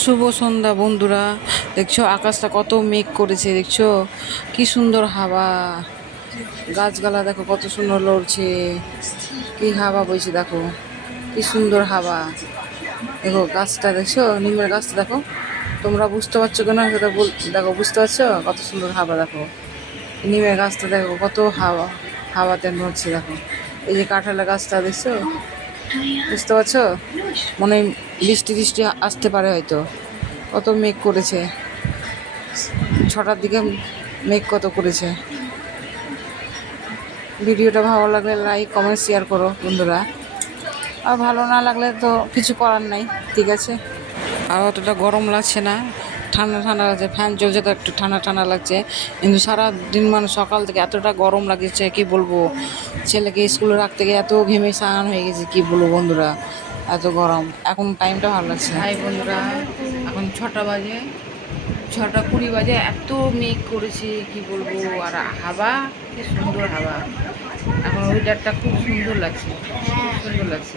শুভ সন্ধ্যা বন্ধুরা। দেখছ, আকাশটা কত মেঘ করেছে, দেখছ? কি সুন্দর হাওয়া। গাছগালা দেখো, কত সুন্দর লড়ছে। কি হাওয়া বইছে দেখো, কি সুন্দর হাওয়া। দেখো, গাছটা দেখছ, নিমের গাছটা দেখো। তোমরা বুঝতে পারছ কেন সেটা দেখো, বুঝতে পারছ? কত সুন্দর হাওয়া দেখো। নিমের গাছটা দেখো, কত হাওয়া, হাওয়াতে নড়ছে দেখো। এই যে কাঁঠালের গাছটা দেখছ? বুঝতে পারছ? মনে বৃষ্টি বৃষ্টি আসতে পারে হয়তো। কত মেঘ করেছে। ছটার দিকে মেঘ কত করেছে। ভিডিওটা ভালো লাগলে লাইক কমেন্ট শেয়ার করো বন্ধুরা। আর ভালো না লাগলে তো কিছু করার নাই, ঠিক আছে? আর অতটা গরম লাগছে না। ঠান্ডা ঠান্ডা লাগছে ফ্যান চলছে তো একটু ঠান্ডা ঠান্ডা লাগছে। কিন্তু সারাদিন মানে সকাল থেকে এতটা গরম লাগছে, কি বলব? ছেলেকে স্কুলে রাখতে গিয়ে এত ঘেমে স্নান হয়ে গেছে, কি বলব বন্ধুরা? এত গরম। এখন টাইমটা ভালো লাগছে হাই বন্ধুরা, এখন ছটা বাজে। ছটা কুড়ি বাজে, এত মেঘ করেছে, কি বলব? আর হাওয়া, কি সুন্দর হাওয়া। এখন ওয়েদারটা খুব সুন্দর লাগছে সুন্দর লাগছে।